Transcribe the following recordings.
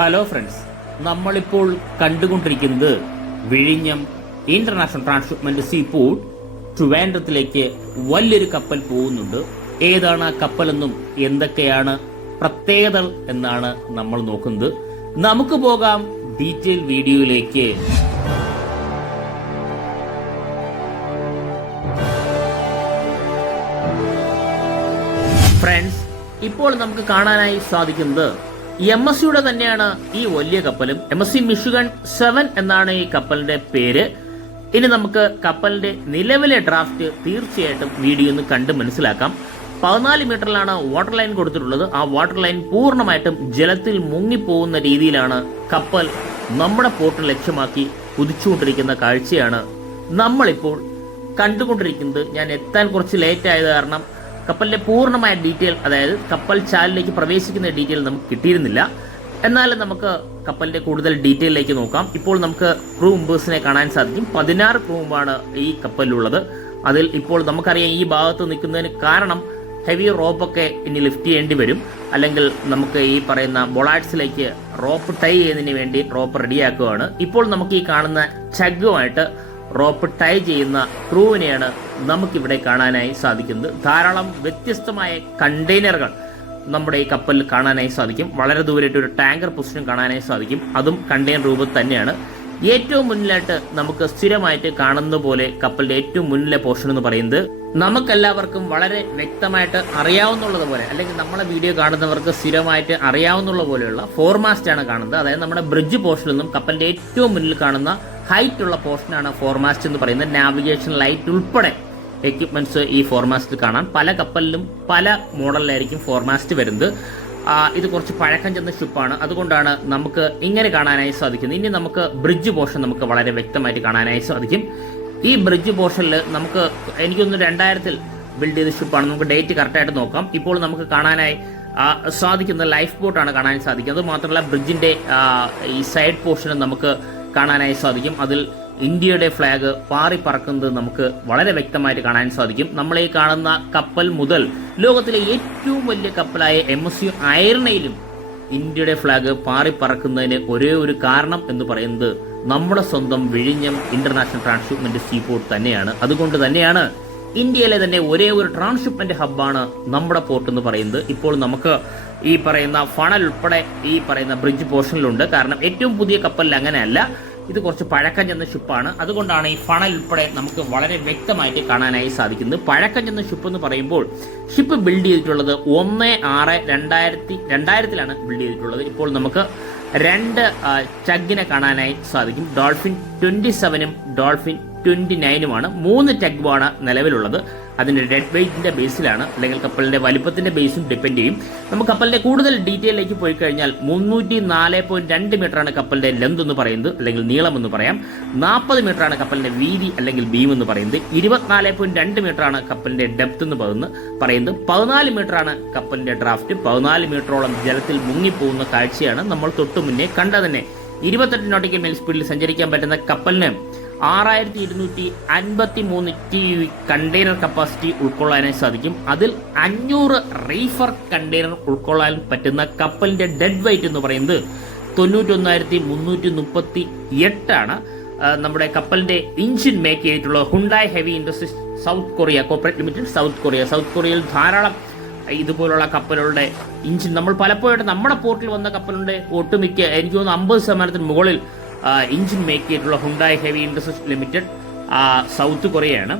Hello friends, നമ്മളിപ്പോൾ കണ്ടുകൊണ്ടിരിക്കുന്നത് വിഴിഞ്ഞം ഇന്റർനാഷണൽ ട്രാൻസ്ഷിപ്മെന്റ് സീപോർട്ട് ട്രിവാൻഡ്രത്തിലേക്ക് വലിയൊരു കപ്പൽ പോകുന്നുണ്ട്. ഏതാണ് ആ കപ്പലെന്നും എന്തൊക്കെയാണ് പ്രത്യേകതകൾ എന്നാണ് നമ്മൾ നോക്കുന്നത്. നമുക്ക് പോകാം ഡീറ്റെയിൽ വീഡിയോയിലേക്ക്. ഫ്രണ്ട്സ്, ഇപ്പോൾ നമുക്ക് കാണാനായി സാധിക്കുന്നത് MSCയുടെ തന്നെയാണ് ഈ വലിയ കപ്പലും. MSC മിഷിഗൺ 7 എന്നാണ് ഈ കപ്പലിന്റെ പേര്. ഇനി നമുക്ക് കപ്പലിന്റെ നിലവിലെ ഡ്രാഫ്റ്റ് തീർച്ചയായിട്ടും വീഡിയോ ഒന്ന് കണ്ട് മനസ്സിലാക്കാം. 14 മീറ്ററിലാണ് വാട്ടർ ലൈൻ കൊടുത്തിട്ടുള്ളത്. ആ വാട്ടർ ലൈൻ പൂർണ്ണമായിട്ടും ജലത്തിൽ മുങ്ങിപ്പോകുന്ന രീതിയിലാണ് കപ്പൽ നമ്മുടെ പോർട്ട് ലക്ഷ്യമാക്കി കുതിച്ചുകൊണ്ടിരിക്കുന്ന കാഴ്ചയാണ് നമ്മളിപ്പോൾ കണ്ടുകൊണ്ടിരിക്കുന്നത്. ഞാൻ എത്താൻ കുറച്ച് ലേറ്റ് ആയത് കാരണം കപ്പലിന്റെ പൂർണ്ണമായ ഡീറ്റെയിൽ, അതായത് കപ്പൽ ചാലിലേക്ക് പ്രവേശിക്കുന്ന ഡീറ്റെയിൽ നമുക്ക് കിട്ടിയിരുന്നില്ല. എന്നാലും നമുക്ക് കപ്പലിന്റെ കൂടുതൽ ഡീറ്റെയിലേക്ക് നോക്കാം. ഇപ്പോൾ നമുക്ക് ക്രൂ മെമ്പേഴ്സിനെ കാണാൻ സാധിക്കും. 16 ക്രൂ മെമ്പറാണ് ഈ കപ്പലിലുള്ളത്. അതിൽ ഇപ്പോൾ നമുക്കറിയാം ഈ ഭാഗത്ത് നിൽക്കുന്നതിന് കാരണം ഹെവി റോപ്പൊക്കെ ഇനി ലിഫ്റ്റ് ചെയ്യേണ്ടി വരും. അല്ലെങ്കിൽ നമുക്ക് ഈ പറയുന്ന ബൊളാഡ്സിലേക്ക് റോപ്പ് ടൈ ചെയ്യുന്നതിന് വേണ്ടി റോപ്പ് റെഡിയാക്കുകയാണ്. ഇപ്പോൾ നമുക്ക് ഈ കാണുന്ന ചഗ്ഗുമായിട്ട് റോപ്പ് ടൈ ചെയ്യുന്ന ക്രൂവിനെയാണ് നമുക്കിവിടെ കാണാനായി സാധിക്കുന്നത്. ധാരാളം വ്യത്യസ്തമായ കണ്ടെയ്നറുകൾ നമ്മുടെ ഈ കപ്പലിൽ കാണാനായി സാധിക്കും. വളരെ ദൂരമായിട്ട് ഒരു ടാങ്കർ പൊസിഷൻ കാണാനായി സാധിക്കും. അതും കണ്ടെയ്നർ രൂപത്തിൽ തന്നെയാണ്. ഏറ്റവും മുന്നിലായിട്ട് നമുക്ക് സ്ഥിരമായിട്ട് കാണുന്ന പോലെ കപ്പലിന്റെ ഏറ്റവും മുന്നിലെ പോർഷൻ എന്ന് പറയുന്നത് നമുക്കെല്ലാവർക്കും വളരെ വ്യക്തമായിട്ട് അറിയാവുന്നുള്ളത് പോലെ, അല്ലെങ്കിൽ നമ്മളെ വീഡിയോ കാണുന്നവർക്ക് സ്ഥിരമായിട്ട് അറിയാവുന്ന പോലെയുള്ള ഫോർമാസ്റ്റ് ആണ് കാണുന്നത്. അതായത് നമ്മുടെ ബ്രിഡ്ജ് പോർഷനിൽ നിന്നും കപ്പലിന്റെ ഏറ്റവും മുന്നിൽ കാണുന്ന ഹൈറ്റ് ഉള്ള പോർഷനാണ് ഫോർമാസ്റ്റ് എന്ന് പറയുന്നത്. നാവിഗേഷൻ ലൈറ്റ് ഉൾപ്പെടെ എക്യുപ്മെന്റ്സ് ഈ ഫോർമാസ്റ്റിൽ കാണാം. പല കപ്പലിലും പല മോഡലിലായിരിക്കും ഫോർമാസ്റ്റ് വരുന്നത്. ഇത് കുറച്ച് പഴക്കം ചെന്ന ഷിപ്പാണ്, അതുകൊണ്ടാണ് നമുക്ക് ഇങ്ങനെ കാണാനായി സാധിക്കുന്നത്. ഇനി നമുക്ക് ബ്രിഡ്ജ് പോർഷൻ നമുക്ക് വളരെ വ്യക്തമായിട്ട് കാണാനായി സാധിക്കും. ഈ ബ്രിഡ്ജ് പോർഷനിൽ നമുക്ക് എനിക്കൊന്ന് 2000-ൽ ബിൽഡ് ചെയ്ത ഷിപ്പാണ്. നമുക്ക് ഡേറ്റ് കറക്റ്റായിട്ട് നോക്കാം. ഇപ്പോൾ നമുക്ക് കാണാനായി സാധിക്കുന്ന ലൈഫ് ബോട്ടാണ് കാണാൻ സാധിക്കുന്നത്. അതുമാത്രമല്ല ബ്രിഡ്ജിന്റെ ഈ സൈഡ് പോർഷനും നമുക്ക് കാണാനായി സാധിക്കും. അതിൽ ഇന്ത്യയുടെ ഫ്ലാഗ് പാറി പറക്കുന്നത് നമുക്ക് വളരെ വ്യക്തമായിട്ട് കാണാൻ സാധിക്കും. നമ്മൾ ഈ കാണുന്ന കപ്പൽ മുതൽ ലോകത്തിലെ ഏറ്റവും വലിയ കപ്പലായ MSC ഐറണയിലും ഇന്ത്യയുടെ ഫ്ലാഗ് പാറി പറക്കുന്നതിന് ഒരേ ഒരു കാരണം എന്ന് പറയുന്നത് നമ്മുടെ സ്വന്തം വിഴിഞ്ഞം ഇന്റർനാഷണൽ ട്രാൻസ്ഷിപ്മെന്റ് സീപോർട്ട് തന്നെയാണ്. അതുകൊണ്ട് തന്നെയാണ് ഇന്ത്യയിലെ തന്നെ ഒരേ ഒരു ട്രാൻസ്ഷിപ്മെന്റ് ഹബ്ബാണ് നമ്മുടെ പോർട്ട് എന്ന് പറയുന്നത്. ഇപ്പോൾ നമുക്ക് ഈ പറയുന്ന ഫണൽ ഉൾപ്പെടെ ഈ പറയുന്ന ബ്രിഡ്ജ് പോർഷനിലുണ്ട്. കാരണം ഏറ്റവും പുതിയ കപ്പലിൽ അങ്ങനെയല്ല, ഇത് കുറച്ച് പഴക്കം ചെന്ന ഷിപ്പാണ്. അതുകൊണ്ടാണ് ഈ ഫണൽ ഉൾപ്പെടെ നമുക്ക് വളരെ വ്യക്തമായിട്ട് കാണാനായി സാധിക്കുന്നത്. പഴക്കം ചെന്ന ഷിപ്പ് എന്ന് പറയുമ്പോൾ ഷിപ്പ് ബിൽഡ് ചെയ്തിട്ടുള്ളത് 1/6/2000-ലാണ് ബിൽഡ് ചെയ്തിട്ടുള്ളത്. ഇപ്പോൾ നമുക്ക് 2 ചഗ്ഗിനെ കാണാനായി സാധിക്കും. Dolphin 27-ഉം dolphin 29-ഉമാണ്. 3 ടഗ്ബാണ് നിലവിലുള്ളത്. അതിന്റെ ഡെഡ് വെയിറ്റിന്റെ ബേസിലാണ്, അല്ലെങ്കിൽ കപ്പലിന്റെ വലിപ്പത്തിന്റെ ബേസും ഡിപ്പെൻഡ് ചെയ്യും. നമുക്ക് കപ്പലിന്റെ കൂടുതൽ ഡീറ്റെയിലേക്ക് പോയി കഴിഞ്ഞാൽ 304.2 മീറ്ററാണ് കപ്പലിന്റെ ലെന്ത് എന്ന് പറയുന്നത്, അല്ലെങ്കിൽ നീളം എന്ന് പറയാം. 40 മീറ്ററാണ് കപ്പലിന്റെ വീതി അല്ലെങ്കിൽ ബീം എന്ന് പറയുന്നത്. 24.2 മീറ്ററാണ് കപ്പലിന്റെ ഡെപ്ത് എന്ന് പറയുന്നത്. 14 മീറ്ററാണ് കപ്പലിന്റെ ഡ്രാഫ്റ്റ്. 14 മീറ്ററോളം ജലത്തിൽ മുങ്ങിപ്പോകുന്ന കാഴ്ചയാണ് നമ്മൾ തൊട്ടു മുന്നേ കണ്ടതന്നെ. 28 നോട്ടിക്കൽ മൈൽ സ്പീഡിൽ സഞ്ചരിക്കാൻ പറ്റുന്ന കപ്പലിന് 6253 TEU കണ്ടെയ്നർ കപ്പാസിറ്റി ഉൾക്കൊള്ളാനായി സാധിക്കും. അതിൽ 500 റീഫർ കണ്ടെയ്നർ ഉൾക്കൊള്ളാൻ പറ്റുന്ന കപ്പലിന്റെ ഡെഡ് വെയിറ്റ് എന്ന് പറയുന്നത് 91,338 ആണ്. നമ്മുടെ കപ്പലിന്റെ എഞ്ചിൻ മേക്ക് ചെയ്തിട്ടുള്ള Hyundai heavy industries south Korea corporate limited സൗത്ത് കൊറിയയിൽ ധാരാളം ഇതുപോലുള്ള കപ്പലുകളുടെ എഞ്ചിൻ നമ്മൾ പലപ്പോഴും നമ്മുടെ പോർട്ടിൽ വന്ന കപ്പലുകളുടെ ഒട്ടുമിക്ക, എനിക്ക് തോന്നുന്നു 50% മുകളിൽ എഞ്ചിൻ മേക്ക് ചെയ്തിട്ടുള്ള Hyundai heavy industries limited south കൊറിയയാണ്.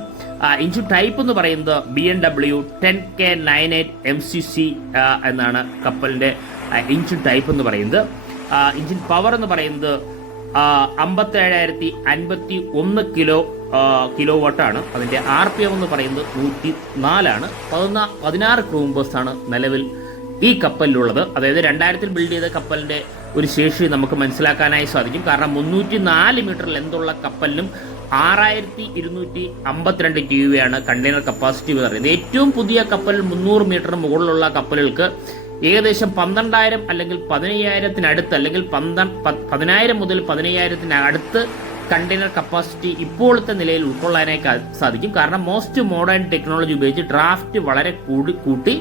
എഞ്ചിൻ ടൈപ്പ് എന്ന് പറയുന്നത് BMW 10K98 MCC എന്നാണ് കപ്പലിന്റെ എഞ്ചിൻ ടൈപ്പ് എന്ന് പറയുന്നത്. എഞ്ചിൻ പവർ എന്ന് പറയുന്നത് 57,051 കിലോ വാട്ടാണ്. അതിന്റെ RPM എന്ന് പറയുന്നത് 104 ആണ്. 16 ക്രൂ മെമ്പേഴ്സാണ് നിലവിൽ ഈ കപ്പലിലുള്ളത്. അതായത് 2000-ൽ ബിൽഡ് ചെയ്ത കപ്പലിന്റെ ഒരു ശേഷി നമുക്ക് മനസ്സിലാക്കാനായി സാധിക്കും. കാരണം 304 മീറ്റർ ലെന്തുള്ള കപ്പലിനും 6252 TEU ആണ് കണ്ടെയ്നർ കപ്പാസിറ്റി എന്ന് പറയുന്നത്. ഏറ്റവും പുതിയ കപ്പൽ 300 മീറ്റർ മുകളിലുള്ള കപ്പലുകൾക്ക് ഏകദേശം 12,000 അല്ലെങ്കിൽ 15,000-അടുത്ത്, അല്ലെങ്കിൽ 10,000 മുതൽ 15,000-അടുത്ത് കണ്ടെയ്നർ കപ്പാസിറ്റി ഇപ്പോഴത്തെ നിലയിൽ ഉൾക്കൊള്ളാനായി സാധിക്കും. കാരണം മോസ്റ്റ് മോഡേൺ ടെക്നോളജി ഉപയോഗിച്ച് ഡ്രാഫ്റ്റ് വളരെ കൂട്ടി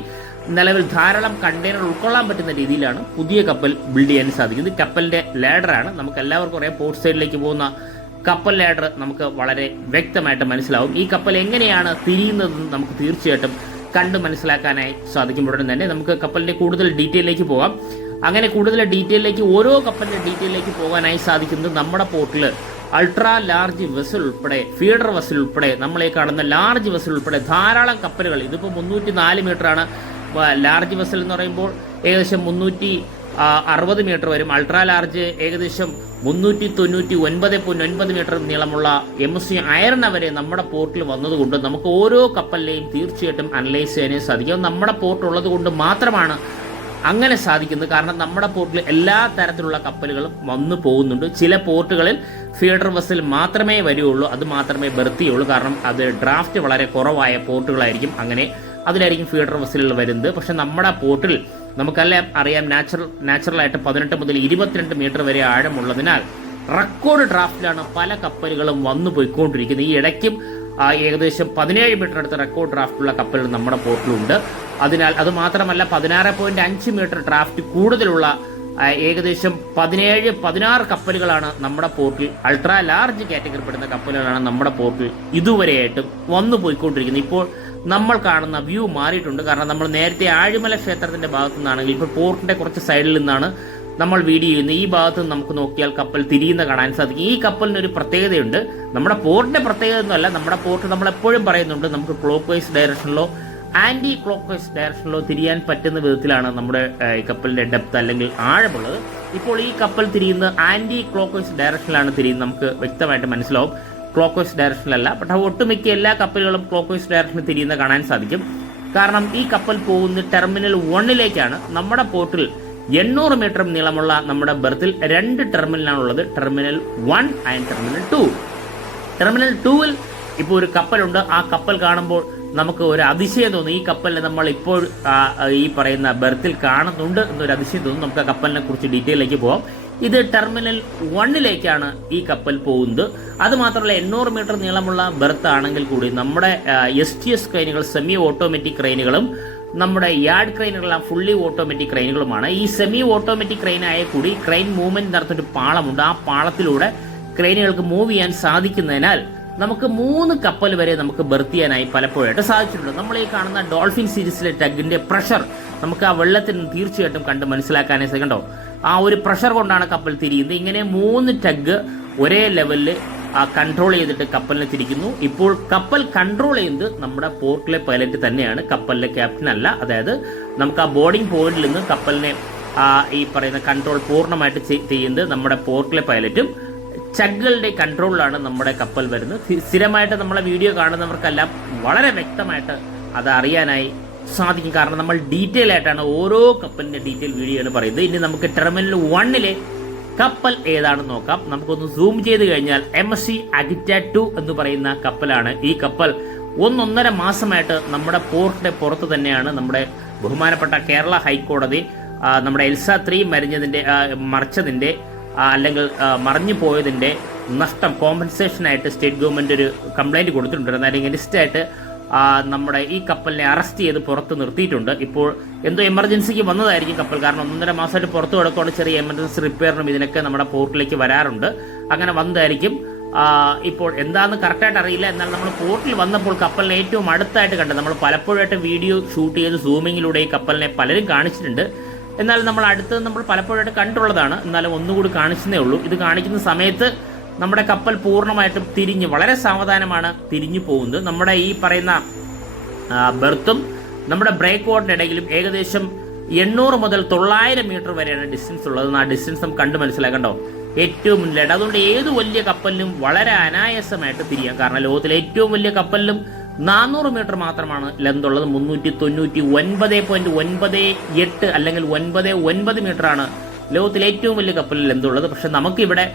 നിലവിൽ ധാരാളം കണ്ടെയ്നർ ഉൾക്കൊള്ളാൻ പറ്റുന്ന രീതിയിലാണ് പുതിയ കപ്പൽ ബിൽഡ് ചെയ്യാൻ സാധിക്കുന്നത്. കപ്പലിന്റെ ലാഡറാണ്. നമുക്ക് എല്ലാവർക്കും അറിയാം, പോർട്ട് സൈഡിലേക്ക് പോകുന്ന കപ്പൽ ലാഡർ നമുക്ക് വളരെ വ്യക്തമായിട്ട് മനസ്സിലാവും. ഈ കപ്പൽ എങ്ങനെയാണ് തിരിയുന്നതെന്ന് നമുക്ക് തീർച്ചയായിട്ടും കണ്ട് മനസ്സിലാക്കാനായി സാധിക്കും. ഉടനെ തന്നെ നമുക്ക് കപ്പലിന്റെ കൂടുതൽ ഡീറ്റെയിലേക്ക് പോകാം. അങ്ങനെ കൂടുതൽ ഡീറ്റെയിലേക്ക്, ഓരോ കപ്പലിന്റെ ഡീറ്റെയിലേക്ക് പോകാനായി സാധിക്കുന്നത് നമ്മുടെ പോർട്ടിൽ അൾട്രാ ലാർജ് വെസൽ ഉൾപ്പെടെ, ഫീഡർ വെസൽ ഉൾപ്പെടെ, നമ്മളെ കാണുന്ന ലാർജ് വെസൽ ഉൾപ്പെടെ ധാരാളം കപ്പലുകൾ. ഇതിപ്പോൾ 304 മീറ്ററാണ് ലാർജ് വെസൽ എന്ന് പറയുമ്പോൾ, ഏകദേശം 360 മീറ്റർ വരും. അൾട്രാ ലാർജ് ഏകദേശം 399.9 മീറ്റർ നീളമുള്ള MSC അയർണ വരെ നമ്മുടെ പോർട്ടിൽ വന്നതുകൊണ്ട് നമുക്ക് ഓരോ കപ്പലിനെയും തീർച്ചയായിട്ടും അനലൈസ് ചെയ്യാനേ സാധിക്കും. നമ്മുടെ പോർട്ട് ഉള്ളത് കൊണ്ട് മാത്രമാണ് അങ്ങനെ സാധിക്കുന്നത്. കാരണം നമ്മുടെ പോർട്ടിൽ എല്ലാ തരത്തിലുള്ള കപ്പലുകളും വന്നു പോകുന്നുണ്ട്. ചില പോർട്ടുകളിൽ ഫീഡർ വെസൽ മാത്രമേ വരികയുള്ളൂ, അത് മാത്രമേ ബർത്തിയുള്ളൂ. കാരണം അത് ഡ്രാഫ്റ്റ് വളരെ കുറവായ പോർട്ടുകളായിരിക്കും, അങ്ങനെ അതിലായിരിക്കും ഫീഡർ വെസലുകൾ വരുന്നത്. പക്ഷെ നമ്മുടെ പോർട്ടിൽ നമുക്കെല്ലാം അറിയാം, നാച്ചുറലായിട്ട് 18 മുതൽ 22 മീറ്റർ വരെ ആഴമുള്ളതിനാൽ റെക്കോർഡ് ഡ്രാഫ്റ്റിലാണ് പല കപ്പലുകളും വന്നു പോയിക്കൊണ്ടിരിക്കുന്നത്. ഈ ഇടയ്ക്കും ഏകദേശം 17 മീറ്റർ അടുത്ത് റെക്കോർഡ് ഡ്രാഫ്റ്റുള്ള കപ്പലുകൾ നമ്മുടെ പോർട്ടിലുണ്ട്. അതിനാൽ അത് മാത്രമല്ല, 16.5 മീറ്റർ ഡ്രാഫ്റ്റ് കൂടുതലുള്ള ഏകദേശം 17-16 കപ്പലുകളാണ് നമ്മുടെ പോർട്ടിൽ, അൾട്രാ ലാർജ് കാറ്റഗറിപ്പെടുന്ന കപ്പലുകളാണ് നമ്മുടെ പോർട്ടിൽ ഇതുവരെയായിട്ടും വന്നു പോയിക്കൊണ്ടിരിക്കുന്നത്. ഇപ്പോൾ നമ്മൾ കാണുന്ന വ്യൂ മാറിയിട്ടുണ്ട്. കാരണം നമ്മൾ നേരത്തെ ആഴിമല ക്ഷേത്രത്തിന്റെ ഭാഗത്തു നിന്നാണെങ്കിൽ ഇപ്പോൾ പോർട്ടിന്റെ കുറച്ച് സൈഡിൽ നിന്നാണ് നമ്മൾ വീഡിയോ ചെയ്യുന്നത്. ഈ ഭാഗത്ത് നമുക്ക് നോക്കിയാൽ കപ്പൽ തിരിയുന്ന കാണാൻ സാധിക്കും. ഈ കപ്പലിനൊരു പ്രത്യേകതയുണ്ട്. നമ്മുടെ പോർട്ടിന്റെ പ്രത്യേകത ഒന്നുമല്ല, നമ്മുടെ പോർട്ട് നമ്മൾ എപ്പോഴും പറയുന്നുണ്ട്, നമുക്ക് ക്ലോക്ക് വൈസ് ഡയറക്ഷനിലോ ആന്റി ക്ലോക്ക് വൈസ് ഡയറക്ഷനിലോ തിരിയാൻ പറ്റുന്ന വിധത്തിലാണ് നമ്മുടെ കപ്പലിന്റെ ഡെപ്ത് അല്ലെങ്കിൽ ആഴമുള്ളത്. ഇപ്പോൾ ഈ കപ്പൽ തിരിയുന്ന ആന്റി ക്ലോക്ക് വൈസ് ഡയറക്ഷനിലാണ് തിരിയുന്നത്. നമുക്ക് വ്യക്തമായിട്ട് മനസ്സിലാവും, ക്ലോക്ക് വൈസ് ഡയറക്ഷനിലല്ല. പക്ഷേ ഒട്ടുമിക്ക എല്ലാ കപ്പലുകളും ക്ലോക്ക് വൈസ് ഡയറക്ഷനിൽ തിരിയുന്ന കാണാൻ സാധിക്കും. കാരണം ഈ കപ്പൽ പോകുന്നത് ടെർമിനൽ 1ലേക്കാണ്. നമ്മുടെ പോർട്ടിൽ 800 മീറ്റർ നീളമുള്ള നമ്മുടെ ബർത്തിൽ 2 ടെർമിനലാണുള്ളത്, ടെർമിനൽ 1 ആൻഡ് ടെർമിനൽ 2. ടെർമിനൽ 2ൽ ഇപ്പോൾ ഒരു കപ്പലുണ്ട്. ആ കപ്പൽ കാണുമ്പോൾ നമുക്ക് ഒരു അതിശയം തോന്നും. ഈ കപ്പലിനെ നമ്മൾ ഇപ്പോൾ ഈ പറയുന്ന ബർത്തിൽ കാണുന്നുണ്ട് എന്നൊരു അതിശയം തോന്നും. നമുക്ക് ആ കപ്പലിനെ കുറിച്ച് ഡീറ്റെയിലേക്ക് പോകാം. ഇത് ടെർമിനൽ 1ലേക്കാണ് ഈ കപ്പൽ പോകുന്നത്. അതുമാത്രമല്ല, 800 മീറ്റർ നീളമുള്ള ബർത്ത് ആണെങ്കിൽ കൂടി നമ്മുടെ STS ക്രെയിനുകൾ, സെമി ഓട്ടോമാറ്റിക് ക്രെയിനുകളും നമ്മുടെ യാർഡ് ക്രെയിനുകളെല്ലാം ഫുള്ളി ഓട്ടോമാറ്റിക് ക്രെയിനുകളുമാണ്. ഈ സെമി ഓട്ടോമാറ്റിക് ക്രെയിനായ കൂടി ക്രെയിൻ മൂവ്മെന്റ് നടത്തൊരു പാളമുണ്ട്. ആ പാളത്തിലൂടെ ക്രെയിനുകൾക്ക് മൂവ് ചെയ്യാൻ സാധിക്കുന്നതിനാൽ നമുക്ക് 3 കപ്പൽ വരെ നമുക്ക് ബർത്ത് ചെയ്യാനായി പലപ്പോഴായിട്ട് സാധിച്ചിട്ടുണ്ട്. നമ്മൾ ഈ കാണുന്ന ഡോൾഫിൻ സീരീസിലെ ടഗിന്റെ പ്രഷർ നമുക്ക് ആ വെള്ളത്തിൽ നിന്ന് തീർച്ചയായിട്ടും കണ്ട് മനസ്സിലാക്കാനേ സാധിക്കണ്ടോ. ആ ഒരു പ്രഷർ കൊണ്ടാണ് കപ്പൽ തിരിയുന്നത്. ഇങ്ങനെ 3 ടഗ് ഒരേ ലെവലിൽ കൺട്രോൾ ചെയ്തിട്ട് കപ്പലിനെ തിരിക്കുന്നു. ഇപ്പോൾ കപ്പൽ കൺട്രോൾ ചെയ്യുന്നത് നമ്മുടെ പോർട്ടിലെ പൈലറ്റ് തന്നെയാണ്, കപ്പലിലെ ക്യാപ്റ്റൻ അല്ല. അതായത് നമുക്ക് ആ ബോർഡിംഗ് പോയിന്റിൽ നിന്ന് കപ്പലിനെ ഈ പറയുന്ന കൺട്രോൾ പൂർണ്ണമായിട്ട് ചെയ്യുന്നത് നമ്മുടെ പോർട്ടിലെ പൈലറ്റും ചഗ്ഗുകളുടെ കൺട്രോളിലാണ് നമ്മുടെ കപ്പൽ വരുന്നത്. സ്ഥിരമായിട്ട് നമ്മളെ വീഡിയോ കാണുന്നവർക്കെല്ലാം വളരെ വ്യക്തമായിട്ട് അത് അറിയാനായി സാധിക്കും. കാരണം നമ്മൾ ഡീറ്റെയിൽ ആയിട്ടാണ് ഓരോ കപ്പലിന്റെ ഡീറ്റെയിൽ വീഡിയോ ആണ് പറയുന്നത്. ഇനി നമുക്ക് ടെർമിനൽ 1ലെ കപ്പൽ ഏതാണെന്ന് നോക്കാം. നമുക്കൊന്ന് സൂം ചെയ്ത് കഴിഞ്ഞാൽ MSC അഗിറ്റ 2 എന്ന് പറയുന്ന കപ്പലാണ്. ഈ കപ്പൽ 1.5 മാസമായിട്ട് നമ്മുടെ പോർട്ടിന്റെ പുറത്ത് തന്നെയാണ്. നമ്മുടെ ബഹുമാനപ്പെട്ട കേരള ഹൈക്കോടതി നമ്മുടെ എൽസ 3 മറിച്ചതിന്റെ അല്ലെങ്കിൽ മറിഞ്ഞു പോയതിന്റെ നഷ്ടം കോമ്പൻസേഷനായിട്ട് സ്റ്റേറ്റ് ഗവൺമെന്റ് ഒരു കംപ്ലൈന്റ് കൊടുത്തിട്ടുണ്ട്. എന്നാൽ ഇൻസ്റ്റായിട്ട് നമ്മുടെ ഈ കപ്പലിനെ അറസ്റ്റ് ചെയ്ത് പുറത്ത് നിർത്തിയിട്ടുണ്ട്. ഇപ്പോൾ എന്തോ എമർജൻസിക്ക് വന്നതായിരിക്കും കപ്പൽ. കാരണം 1.5 മാസമായിട്ട് പുറത്തു കിടക്കുകയാണ്. ചെറിയ എമർജൻസി റിപ്പയറിനും ഇതിനൊക്കെ നമ്മുടെ പോർട്ടിലേക്ക് വരാറുണ്ട്. അങ്ങനെ വന്നതായിരിക്കും. ഇപ്പോൾ എന്താണെന്ന് കറക്റ്റായിട്ട് അറിയില്ല. എന്നാൽ നമ്മൾ പോർട്ടിൽ വന്നപ്പോൾ കപ്പലിനെ ഏറ്റവും അടുത്തായിട്ട് കണ്ടത്, നമ്മൾ പലപ്പോഴായിട്ട് വീഡിയോ ഷൂട്ട് ചെയ്ത് സൂമിങ്ങിലൂടെ ഈ കപ്പലിനെ പലരും കാണിച്ചിട്ടുണ്ട്. എന്നാൽ നമ്മൾ അടുത്തത് നമ്മൾ പലപ്പോഴായിട്ട് കണ്ടുള്ളതാണ്. എന്നാലും ഒന്നുകൂടി കാണിച്ചതേ ഉള്ളൂ. ഇത് കാണിക്കുന്ന സമയത്ത് നമ്മുടെ കപ്പൽ പൂർണ്ണമായിട്ടും തിരിഞ്ഞ് വളരെ സാവധാനമാണ് തിരിഞ്ഞു പോകുന്നത്. നമ്മുടെ ഈ പറയുന്ന ബെർത്തും നമ്മുടെ ബ്രേക്ക് വാട്ടറിന്റെ ഇടയിലും ഏകദേശം 800 മുതൽ 900 മീറ്റർ വരെയാണ് ഡിസ്റ്റൻസ് ഉള്ളത്. ആ ഡിസ്റ്റൻസ് നമുക്ക് കണ്ട് മനസ്സിലാക്കണ്ടോ, ഏറ്റവും മുന്നിലായിട്ട്. അതുകൊണ്ട് ഏത് വലിയ കപ്പലിനും വളരെ അനായാസമായിട്ട് തിരിയാം. കാരണം ലോകത്തിലെ ഏറ്റവും വലിയ കപ്പലിലും 400 മീറ്റർ മാത്രമാണ് ലെന്ത് ഉള്ളത്. 399.98 അല്ലെങ്കിൽ 99 മീറ്ററാണ് ലോകത്തിലെ ഏറ്റവും വലിയ കപ്പലിൽ ലെന്ത് ഉള്ളത്. പക്ഷെ നമുക്കിവിടെ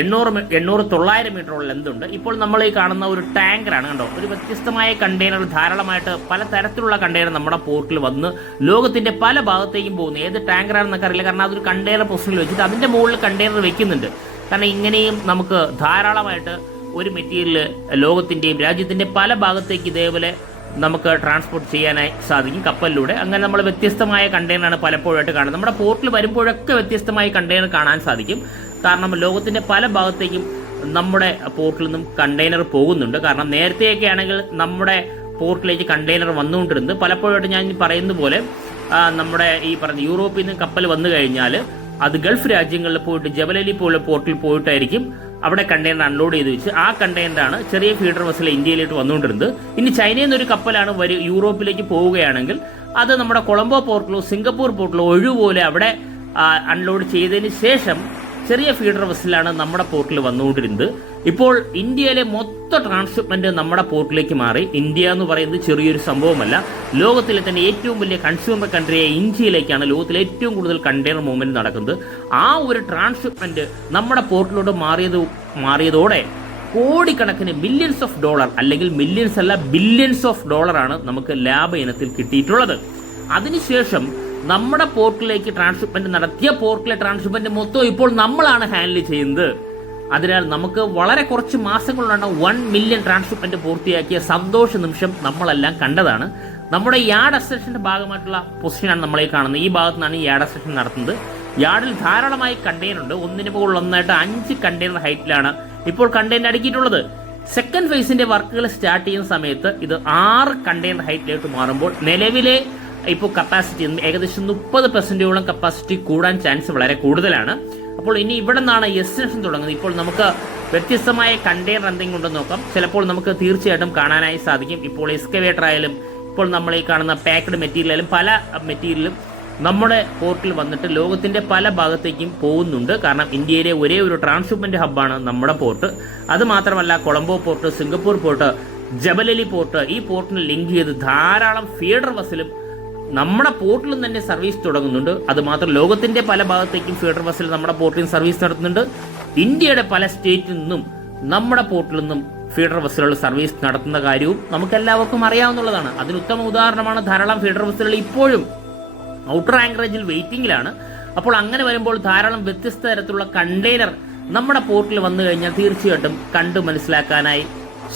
800-900 മീറ്ററോളം ലെന്തുണ്ട്. ഇപ്പോൾ നമ്മൾ ഈ കാണുന്ന ഒരു ടാങ്കറാണ് കണ്ടോ. ഒരു വ്യത്യസ്തമായ കണ്ടെയ്നർ, ധാരാളമായിട്ട് പല തരത്തിലുള്ള കണ്ടെയ്നർ നമ്മുടെ പോർട്ടിൽ വന്ന് ലോകത്തിന്റെ പല ഭാഗത്തേക്കും പോകുന്നു. ഏത് ടാങ്കറാണെന്നൊക്കെ അറിയില്ല. കാരണം അതൊരു കണ്ടെയ്നർ പൊസിഷനിൽ വെച്ചിട്ട് അതിന്റെ മുകളിൽ കണ്ടെയ്നർ വെക്കുന്നുണ്ട്. കാരണം ഇങ്ങനെയും നമുക്ക് ധാരാളമായിട്ട് ഒരു മെറ്റീരിയൽ ലോകത്തിന്റെയും രാജ്യത്തിന്റെ പല ഭാഗത്തേക്ക് ഇതേപോലെ നമുക്ക് ട്രാൻസ്പോർട്ട് ചെയ്യാനായി സാധിക്കും കപ്പലിലൂടെ. അങ്ങനെ നമ്മൾ വ്യത്യസ്തമായ കണ്ടെയ്നറാണ് പലപ്പോഴായിട്ട് കാണുന്നത്. നമ്മുടെ പോർട്ടിൽ വരുമ്പോഴൊക്കെ വ്യത്യസ്തമായ കണ്ടെയ്നർ കാണാൻ സാധിക്കും. കാരണം ലോകത്തിൻ്റെ പല ഭാഗത്തേക്കും നമ്മുടെ പോർട്ടിൽ നിന്നും കണ്ടെയ്നർ പോകുന്നുണ്ട്. കാരണം നേരത്തെയൊക്കെ ആണെങ്കിൽ നമ്മുടെ പോർട്ടിലേക്ക് കണ്ടെയ്നർ വന്നുകൊണ്ടിരുന്നത് പലപ്പോഴായിട്ട് ഞാൻ പറയുന്ന പോലെ നമ്മുടെ ഈ പറഞ്ഞ യൂറോപ്പിൽ നിന്ന് കപ്പൽ വന്നു കഴിഞ്ഞാൽ അത് ഗൾഫ് രാജ്യങ്ങളിൽ പോയിട്ട് ജബലലി പോലെ പോർട്ടിൽ പോയിട്ടായിരിക്കും അവിടെ കണ്ടെയ്നർ അൺലോഡ് ചെയ്ത് വെച്ച് ആ കണ്ടെയ്നറാണ് ചെറിയ ഫീഡർ ബസ്സിൽ ഇന്ത്യയിലേക്ക് വന്നുകൊണ്ടിരുന്നത്. ഇനി ചൈനയിൽ നിന്നൊരു കപ്പലാണ് യൂറോപ്പിലേക്ക് പോവുകയാണെങ്കിൽ അത് നമ്മുടെ കൊളംബോ പോർട്ടിലോ സിംഗപ്പൂർ പോർട്ടിലോ ഒഴിവുപോലെ അവിടെ അൺലോഡ് ചെയ്തതിന് ശേഷം ചെറിയ ഫീഡർ ബസ്സിലാണ് നമ്മുടെ പോർട്ടിൽ വന്നുകൊണ്ടിരുന്നത്. ഇപ്പോൾ ഇന്ത്യയിലെ മൊത്തം ട്രാൻസ്ഷിപ്മെന്റ് നമ്മുടെ പോർട്ടിലേക്ക് മാറി. ഇന്ത്യ എന്ന് പറയുന്നത് ചെറിയൊരു സംഭവമല്ല. ലോകത്തിലെ തന്നെ ഏറ്റവും വലിയ കൺസ്യൂമർ കൺട്രിയായ ഇന്ത്യയിലേക്കാണ് ലോകത്തിലെ ഏറ്റവും കൂടുതൽ കണ്ടെയ്നർ മൂവ്മെന്റ് നടക്കുന്നത്. ആ ഒരു ട്രാൻസ്ഷിപ്മെന്റ് നമ്മുടെ പോർട്ടിലോട്ട് മാറിയതോടെ കോടിക്കണക്കിന് മില്യൺസ് ഓഫ് ഡോളർ, അല്ലെങ്കിൽ മില്യൺസ് അല്ല ബില്യൺസ് ഓഫ് ഡോളറാണ് നമുക്ക് ലാഭ ഇനത്തിൽ കിട്ടിയിട്ടുള്ളത്. അതിനുശേഷം നമ്മുടെ പോർട്ടിലേക്ക് ട്രാൻസ്ഷിപ്മെന്റ് നടത്തിയ പോർട്ടിലെ ട്രാൻസ്ഷിപ്മെന്റ് മൊത്തം ഇപ്പോൾ നമ്മളാണ് ഹാൻഡിൽ ചെയ്യുന്നത്. അതിനാൽ നമുക്ക് വളരെ കുറച്ച് മാസങ്ങളുണ്ടാണ് 1 മില്യൺ ട്രാൻസ്ഷിപ്മെന്റ് പൂർത്തിയാക്കിയ സന്തോഷ നിമിഷം നമ്മളെല്ലാം കണ്ടതാണ്. നമ്മുടെ യാർഡ് അസോസിയേഷന്റെ ഭാഗമായിട്ടുള്ള പൊസിഷനാണ് നമ്മളെ കാണുന്നത്. ഈ ഭാഗത്തു നിന്നാണ് ഈ യാർഡ് അസോസിയേഷൻ നടത്തുന്നത്. യാർഡിൽ ധാരാളമായി കണ്ടെയ്നർ ഉണ്ട്. ഒന്നിന് മുകളിൽ ഒന്നായിട്ട് 5 കണ്ടെയ്നർ ഹൈറ്റിലാണ് ഇപ്പോൾ കണ്ടെയ്നർ അടുക്കിയിട്ടുള്ളത്. സെക്കൻഡ് ഫേസിന്റെ വർക്കുകൾ സ്റ്റാർട്ട് ചെയ്യുന്ന സമയത്ത് ഇത് 6 കണ്ടെയ്നർ ഹൈറ്റിലേക്ക് മാറുമ്പോൾ നിലവിലെ ഇപ്പോൾ കപ്പാസിറ്റി ഏകദേശം 30% കപ്പാസിറ്റി കൂടാൻ ചാൻസ് വളരെ കൂടുതലാണ്. അപ്പോൾ ഇനി ഇവിടെ നിന്നാണ് എക്സ്റ്റൻഷൻ തുടങ്ങുന്നത്. ഇപ്പോൾ നമുക്ക് വ്യത്യസ്തമായ കണ്ടെയ്നർ എന്തെങ്കിലും ഉണ്ടെന്ന് നോക്കാം. ചിലപ്പോൾ നമുക്ക് തീർച്ചയായിട്ടും കാണാനായി സാധിക്കും. ഇപ്പോൾ എക്സ്കവേറ്റർ ആയാലും ഇപ്പോൾ നമ്മൾ ഈ കാണുന്ന പാക്ക്ഡ് മെറ്റീരിയൽ ആയാലും പല മെറ്റീരിയലും നമ്മുടെ പോർട്ടിൽ വന്നിട്ട് ലോകത്തിന്റെ പല ഭാഗത്തേക്കും പോകുന്നുണ്ട്. കാരണം ഇന്ത്യയിലെ ഒരേ ഒരു ട്രാൻസ്ഷിപ്മെന്റ് ഹബ്ബാണ് നമ്മുടെ പോർട്ട്. അത് മാത്രമല്ല Colombo port, Singapore port, Jebel Ali port, ഈ പോർട്ടിനെ ലിങ്ക് ചെയ്ത് ധാരാളം ഫീഡർ ബസ്സിലും നമ്മുടെ പോർട്ടിലും തന്നെ സർവീസ് തുടങ്ങുന്നുണ്ട്. അതുമാത്രം ലോകത്തിന്റെ പല ഭാഗത്തേക്കും ഫീഡർ ബസ്സിൽ നമ്മുടെ പോർട്ടിൽ സർവീസ് നടത്തുന്നുണ്ട്. ഇന്ത്യയുടെ പല സ്റ്റേറ്റിൽ നിന്നും നമ്മുടെ പോർട്ടിൽ നിന്നും ഫീഡർ ബസ്സുകളുടെ സർവീസ് നടത്തുന്ന കാര്യവും നമുക്കെല്ലാവർക്കും അറിയാവുന്നതാണ്. അതിന് ഉത്തമ ഉദാഹരണമാണ് ധാരാളം ഫീഡർ ബസ്സുകൾ ഇപ്പോഴും ഔട്ടർ ആങ്കറേജിൽ വെയിറ്റിംഗിലാണ്. അപ്പോൾ അങ്ങനെ വരുമ്പോൾ ധാരാളം വ്യത്യസ്ത തരത്തിലുള്ള കണ്ടെയ്നർ നമ്മുടെ പോർട്ടിൽ വന്നു കഴിഞ്ഞാൽ തീർച്ചയായിട്ടും കണ്ടു മനസ്സിലാക്കാനായി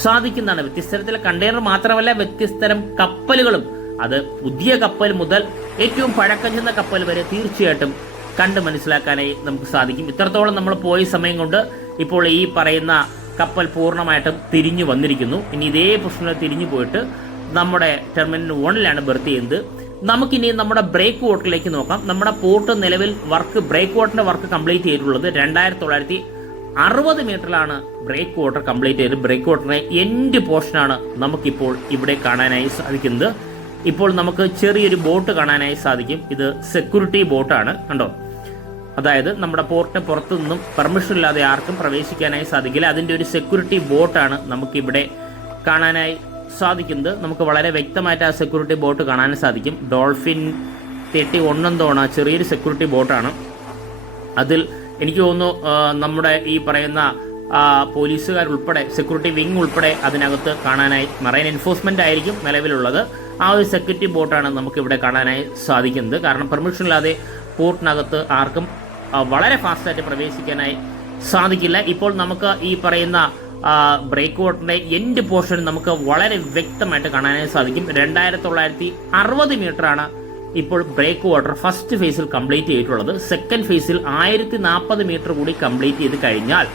സാധിക്കുന്നതാണ്. വ്യത്യസ്ത തരത്തിലുള്ള കണ്ടെയ്നർ മാത്രമല്ല വ്യത്യസ്ത തരം കപ്പലുകളും, അത് പുതിയ കപ്പൽ മുതൽ ഏറ്റവും പഴക്കം ചെന്ന കപ്പൽ വരെ തീർച്ചയായിട്ടും കണ്ട് മനസ്സിലാക്കാനായി നമുക്ക് സാധിക്കും. ഇത്രത്തോളം നമ്മൾ പോയ സമയം കൊണ്ട് ഇപ്പോൾ ഈ പറയുന്ന കപ്പൽ പൂർണ്ണമായിട്ടും തിരിഞ്ഞു വന്നിരിക്കുന്നു. ഇനി ഇതേ പ്രശ്നം തിരിഞ്ഞു പോയിട്ട് നമ്മുടെ ടെർമിനൽ 1 ബർത്ത് ചെയ്യുന്നത്. നമുക്കിനി നമ്മുടെ ബ്രേക്ക് വാട്ടറിലേക്ക് നോക്കാം. നമ്മുടെ പോർട്ട് നിലവിൽ ബ്രേക്ക് വാട്ടറിന്റെ വർക്ക് കംപ്ലീറ്റ് ചെയ്തിട്ടുള്ളത് 2960 മീറ്ററിലാണ് ബ്രേക്ക് വാട്ടർ കംപ്ലീറ്റ് ചെയ്തത്. ബ്രേക്ക് വാട്ടറിന്റെ എൻഡ് പോർഷനാണ് നമുക്കിപ്പോൾ ഇവിടെ കാണാനായി സാധിക്കുന്നത്. ഇപ്പോൾ നമുക്ക് ചെറിയൊരു ബോട്ട് കാണാനായി സാധിക്കും. ഇത് സെക്യൂരിറ്റി ബോട്ടാണ്, കണ്ടോ. അതായത് നമ്മുടെ പോർട്ടിന് പുറത്തു നിന്നും പെർമിഷൻ ഇല്ലാതെ ആർക്കും പ്രവേശിക്കാനായി സാധിക്കില്ല. അതിൻ്റെ ഒരു സെക്യൂരിറ്റി ബോട്ടാണ് നമുക്കിവിടെ കാണാനായി സാധിക്കുന്നത്. നമുക്ക് വളരെ വ്യക്തമായിട്ട് ആ സെക്യൂരിറ്റി ബോട്ട് കാണാൻ സാധിക്കും. ഡോൾഫിൻ 31 എന്തോണ ചെറിയൊരു സെക്യൂരിറ്റി ബോട്ടാണ്. അതിൽ എനിക്ക് തോന്നുന്നു നമ്മുടെ ഈ പറയുന്ന പോലീസുകാരുൾപ്പെടെ സെക്യൂരിറ്റി വിങ് ഉൾപ്പെടെ അതിനകത്ത് കാണാനായി മറൈൻ എൻഫോഴ്സ്മെന്റ് ആയിരിക്കും നിലവിലുള്ളത്. ആ ഒരു സെക്യൂരിറ്റി ബോട്ടാണ് നമുക്ക് ഇവിടെ കാണാനായി സാധിക്കുന്നത്. കാരണം പെർമിഷൻ ഇല്ലാതെ പോർട്ടിനകത്ത് ആർക്കും വളരെ ഫാസ്റ്റായിട്ട് പ്രവേശിക്കാനായി സാധിക്കില്ല. ഇപ്പോൾ നമുക്ക് ഈ പറയുന്ന ബ്രേക്ക് വാട്ടറിന്റെ എൻഡ് പോർഷൻ നമുക്ക് വളരെ വ്യക്തമായിട്ട് കാണാനായി സാധിക്കും. 2960 മീറ്ററാണ് ഇപ്പോൾ ബ്രേക്ക് വാട്ടർ ഫസ്റ്റ് ഫേസിൽ കംപ്ലീറ്റ് ചെയ്തിട്ടുള്ളത്. സെക്കൻഡ് ഫേസിൽ 1040 മീറ്റർ കൂടി കംപ്ലീറ്റ് ചെയ്ത് കഴിഞ്ഞാൽ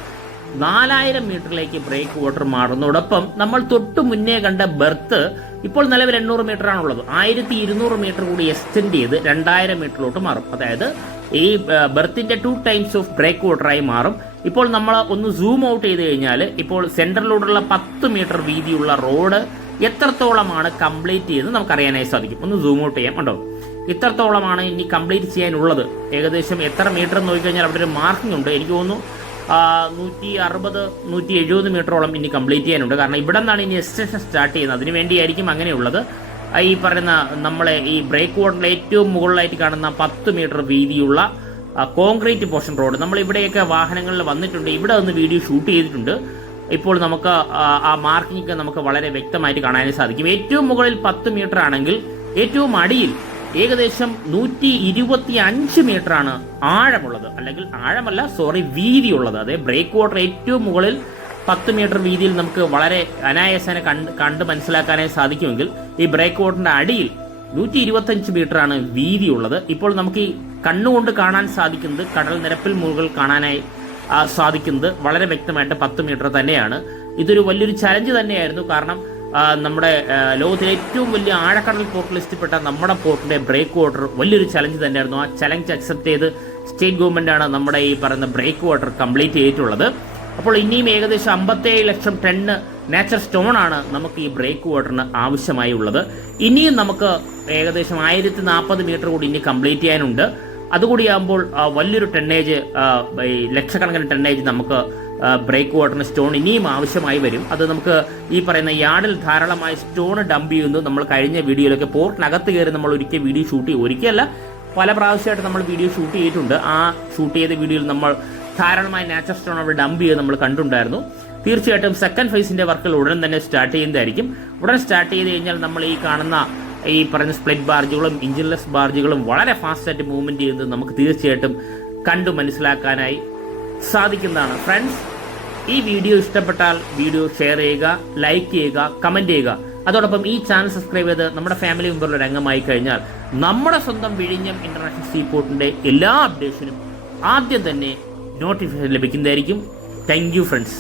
4000 മീറ്ററിലേക്ക് ബ്രേക്ക് വാട്ടർ മാറുന്നതോടൊപ്പം നമ്മൾ തൊട്ടു മുന്നേ കണ്ട ബെർത്ത് ഇപ്പോൾ നിലവിൽ 800 മീറ്റർ ആണുള്ളത്. 1200 മീറ്റർ കൂടി എക്സ്റ്റെൻഡ് ചെയ്ത് 2000 മീറ്ററിലോട്ട് മാറും. അതായത് ഈ ബെർത്തിന്റെ 2 ടൈംസ് ഓഫ് ബ്രേക്ക് വാട്ടറായി മാറും. ഇപ്പോൾ നമ്മൾ ഒന്ന് സൂം ഔട്ട് ചെയ്ത് കഴിഞ്ഞാൽ ഇപ്പോൾ സെൻട്രലിലൂടെയുള്ള 10 മീറ്റർ വീതിയുള്ള റോഡ് എത്രത്തോളമാണ് കംപ്ലീറ്റ് ചെയ്ത് നമുക്കറിയാനായി സാധിക്കും. ഒന്ന് സൂം ഔട്ട് ചെയ്യാം, കണ്ടോ. ഇത്രത്തോളമാണ് ഇനി കംപ്ലീറ്റ് ചെയ്യാനുള്ളത്. ഏകദേശം എത്ര മീറ്റർ എന്ന് നോക്കിക്കഴിഞ്ഞാൽ അവിടെ ഒരു മാർക്കിംഗ് ഉണ്ട്. എനിക്ക് തോന്നുന്നു 160-170 മീറ്ററോളം ഇനി കംപ്ലീറ്റ് ചെയ്യാനുണ്ട്. കാരണം ഇവിടെ നിന്നാണ് ഇനി എക്സ്റ്റൻഷൻ സ്റ്റാർട്ട് ചെയ്യുന്നത്. അതിനു വേണ്ടിയായിരിക്കും അങ്ങനെയുള്ളത്. ഈ പറയുന്ന നമ്മളെ ഈ ബ്രേക്ക് വാട്ടറിലെ ഏറ്റവും മുകളിലായിട്ട് കാണുന്ന 10 മീറ്റർ വീതിയുള്ള കോൺക്രീറ്റ് പോർഷൻ റോഡ് നമ്മൾ ഇവിടെയൊക്കെ വാഹനങ്ങളിൽ വന്നിട്ടുണ്ട്. ഇവിടെ ഒന്ന് വീഡിയോ ഷൂട്ട് ചെയ്തിട്ടുണ്ട്. ഇപ്പോൾ നമുക്ക് ആ മാർക്കിംഗ് നമുക്ക് വളരെ വ്യക്തമായിട്ട് കാണാനായി സാധിക്കും. ഏറ്റവും മുകളിൽ 10 മീറ്റർ ആണെങ്കിൽ ഏറ്റവും അടിയിൽ ഏകദേശം 125 മീറ്ററാണ് ആഴമുള്ളത്, അല്ലെങ്കിൽ ആഴമല്ല വീതിയുള്ളത്. അതായത് ബ്രേക്ക് വാട്ടർ ഏറ്റവും മുകളിൽ 10 മീറ്റർ വീതിയിൽ നമുക്ക് വളരെ അനായാസേന കണ്ട് മനസ്സിലാക്കാനായി സാധിക്കുമെങ്കിൽ ഈ ബ്രേക്ക് വാട്ടറിന്റെ അടിയിൽ 125 മീറ്ററാണ് വീതിയുള്ളത്. ഇപ്പോൾ നമുക്ക് ഈ കണ്ണുകൊണ്ട് കാണാൻ സാധിക്കുന്നത്, കടൽ നിരപ്പിൽ മുകളിൽ കാണാനായി സാധിക്കുന്നത് വളരെ വ്യക്തമായിട്ട് 10 മീറ്റർ തന്നെയാണ്. ഇതൊരു വലിയൊരു ചലഞ്ച് തന്നെയായിരുന്നു. കാരണം നമ്മുടെ ലോകത്തിലെ ഏറ്റവും വലിയ ആഴക്കടൽ പോർട്ട് ലിസ്റ്റിൽപ്പെട്ട നമ്മുടെ പോർട്ടിന്റെ ബ്രേക്ക് വാട്ടർ വലിയൊരു ചലഞ്ച് തന്നെയായിരുന്നു. ആ ചലഞ്ച് അക്സെപ്റ്റ് ചെയ്ത് സ്റ്റേറ്റ് ഗവൺമെന്റാണ് നമ്മുടെ ഈ പറയുന്ന ബ്രേക്ക് വാട്ടർ കംപ്ലീറ്റ് ചെയ്തിട്ടുള്ളത്. അപ്പോൾ ഇനിയും ഏകദേശം 57 ലക്ഷം ടണ്ണ് നാച്ചുറൽ സ്റ്റോൺ ആണ് നമുക്ക് ഈ ബ്രേക്ക് വാട്ടറിന് ആവശ്യമായി ഉള്ളത്. ഇനിയും നമുക്ക് ഏകദേശം 1040 മീറ്റർ കൂടി ഇനി കംപ്ലീറ്റ് ചെയ്യാനുണ്ട്. അതുകൂടിയാകുമ്പോൾ വലിയൊരു ടണ്ണേജ്, ലക്ഷക്കണക്കിന് ടണ്ണേജ് നമുക്ക് ബ്രേക്ക് വാട്ടറിന് സ്റ്റോൺ ഇനിയും ആവശ്യമായി വരും. അത് നമുക്ക് ഈ പറയുന്ന യാർഡിൽ ധാരാളമായി സ്റ്റോൺ ഡംപ് ചെയ്യുന്നു. നമ്മൾ കഴിഞ്ഞ വീഡിയോയിലൊക്കെ പോർട്ടിനകത്ത് കയറി നമ്മൾ ഒരിക്കൽ വീഡിയോ ഷൂട്ട് ചെയ്യും, ഒരിക്കലല്ല പല പ്രാവശ്യമായിട്ട് നമ്മൾ വീഡിയോ ഷൂട്ട് ചെയ്തിട്ടുണ്ട്. ആ ഷൂട്ട് ചെയ്ത വീഡിയോയിൽ നമ്മൾ ധാരാളമായി നാച്ചുറൽ സ്റ്റോൺ അവിടെ ഡംപ് ചെയ്ത് നമ്മൾ കണ്ടിട്ടുണ്ടായിരുന്നു. തീർച്ചയായിട്ടും സെക്കൻഡ് ഫേസിന്റെ വർക്കുകൾ ഉടൻ തന്നെ സ്റ്റാർട്ട് ചെയ്യുന്നതായിരിക്കും. ഉടൻ സ്റ്റാർട്ട് ചെയ്ത് കഴിഞ്ഞാൽ നമ്മൾ ഈ കാണുന്ന ഈ പറയുന്ന സ്പ്ലിറ്റ് ബാർജുകളും എഞ്ചിൻലെസ് ബാർജുകളും വളരെ ഫാസ്റ്റായിട്ട് മൂവ്മെന്റ് ചെയ്യുന്നത് നമുക്ക് തീർച്ചയായിട്ടും കണ്ടു മനസ്സിലാക്കാനായി സാധിക്കുന്നതാണ്. ഫ്രണ്ട്സ്, ഈ വീഡിയോ ഇഷ്ടപ്പെട്ടാൽ വീഡിയോ ഷെയർ ചെയ്യുക, ലൈക്ക് ചെയ്യുക, കമന്റ് ചെയ്യുക. അതോടൊപ്പം ഈ ചാനൽ സബ്സ്ക്രൈബ് ചെയ്ത് നമ്മുടെ ഫാമിലി മെമ്പറുള്ള ഒരു അംഗമായി കഴിഞ്ഞാൽ നമ്മുടെ സ്വന്തം വിഴിഞ്ഞം ഇന്റർനാഷണൽ സീപോർട്ടിന്റെ എല്ലാ അപ്ഡേഷനും ആദ്യം തന്നെ നോട്ടിഫിക്കേഷൻ ലഭിക്കുന്നതായിരിക്കും. Thank you friends.